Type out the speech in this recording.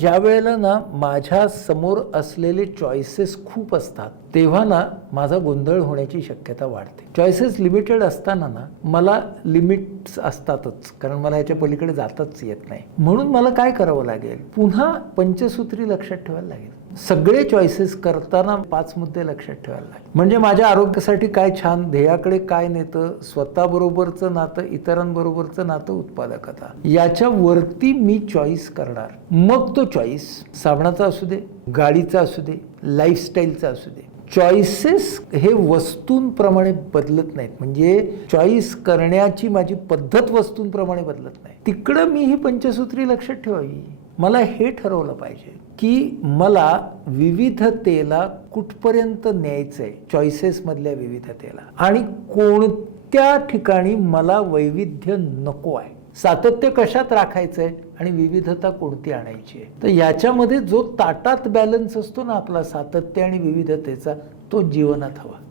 ज्या वेळेला ना माझ्या समोर असलेले चॉईसेस खूप असतात तेव्हा ना माझा गोंधळ होण्याची शक्यता वाढते. चॉईसेस लिमिटेड असताना ना मला लिमिट्स असतातच, कारण मला याच्या पलीकडे जाताच येत नाही. म्हणून मला काय करावं लागेल, पुन्हा पंचसूत्री लक्षात ठेवायला लागेल. सगळे चॉईसेस करताना 5 मुद्दे लक्षात ठेवायला लागेल. म्हणजे माझ्या आरोग्यासाठी काय छान, ध्येयाकडे काय नेतं, स्वतःबरोबरचं नातं, इतरांबरोबरचं नातं, उत्पादकता, याच्यावरती मी चॉईस करणार. मग तो चॉईस साबणाचा असू दे, गाडीचा असू दे, लाईफस्टाईलचा असू दे. चॉईसेस हे वस्तूंप्रमाणे बदलत नाहीत. म्हणजे चॉईस करण्याची माझी पद्धत वस्तूंप्रमाणे बदलत नाही. तिकडं मी ही पंचसूत्री लक्षात ठेवावी. मला हे ठरवलं पाहिजे की मला विविधतेला कुठपर्यंत न्यायचंय, चॉईसेस मधल्या विविधतेला, आणि कोणत्या ठिकाणी मला वैविध्य नको आहे, सातत्य कशात राखायचंय आणि विविधता कोणती आणायची आहे. तर याच्यामध्ये जो ताटात बॅलन्स असतो ना आपला सातत्य आणि विविधतेचा, तो जीवनात हवा.